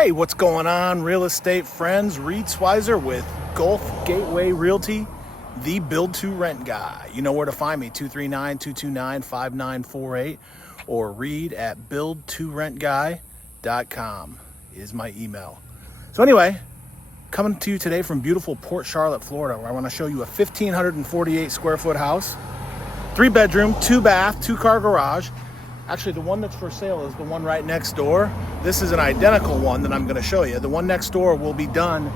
Hey, what's going on, real estate friends? Reed Swizer with Gulf Gateway Realty, the build to rent guy. You know where to find me, 239-229-5948 or read at buildtorentguy.com is my email. So anyway, coming to you today from beautiful Port Charlotte, Florida, where I want to show you a 1,548 square foot house, 3-bedroom, 2-bath, 2-car garage. Actually, the one that's for sale is the one right next door. This is an identical one that I'm going to show you. The one next door will be done,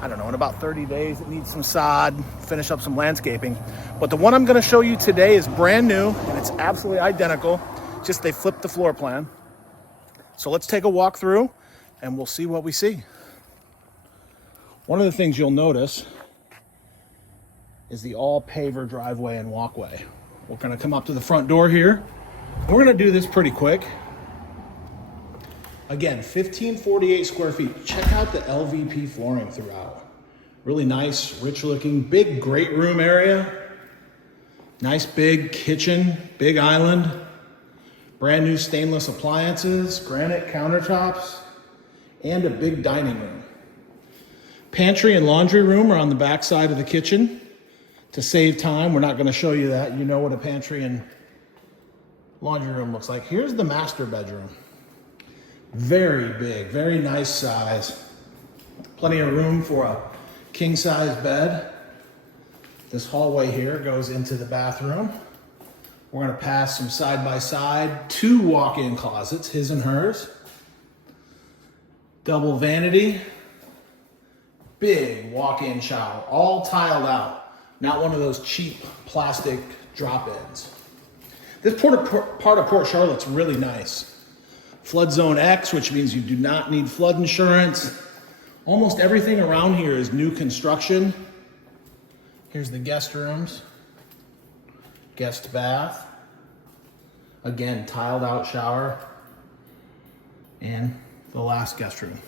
I don't know, in about 30 days. It needs some sod, finish up some landscaping. But the one I'm going to show you today is brand new, and it's absolutely identical. Just they flipped the floor plan. So let's take a walk through, and we'll see what we see. One of the things you'll notice is the all-paver driveway and walkway. We're going to come up to the front door here. We're going to do this pretty quick. Again, 1,548 square feet. Check out the LVP flooring throughout. Really nice, rich looking, big great room area. Nice big kitchen, big island. Brand new stainless appliances, granite countertops, and a big dining room. Pantry and laundry room are on the back side of the kitchen. To save time, we're not going to show you that. You know what a pantry and laundry room looks like. Here's the master bedroom. Very big, very nice size. Plenty of room for a king size bed. This hallway here goes into the bathroom. We're going to pass some side by side, 2 walk-in closets, his and hers. Double vanity. Big walk-in shower, all tiled out. Not one of those cheap plastic drop-ins. This part of Port Charlotte's really nice. Flood zone X, which means you do not need flood insurance. Almost everything around here is new construction. Here's the guest rooms, guest bath. Again, tiled out shower, and the last guest room.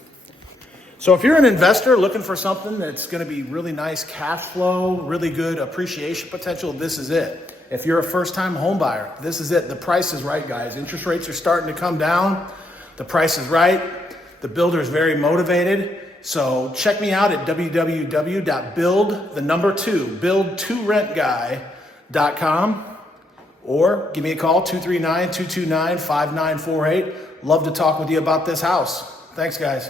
So if you're an investor looking for something that's going to be really nice cash flow, really good appreciation potential, this is it. If you're a first-time home buyer, this is it. The price is right, guys. Interest rates are starting to come down. The price is right. The builder is very motivated. So check me out at www.buildtorentguy.com or give me a call, 239-229-5948. Love to talk with you about this house. Thanks, guys.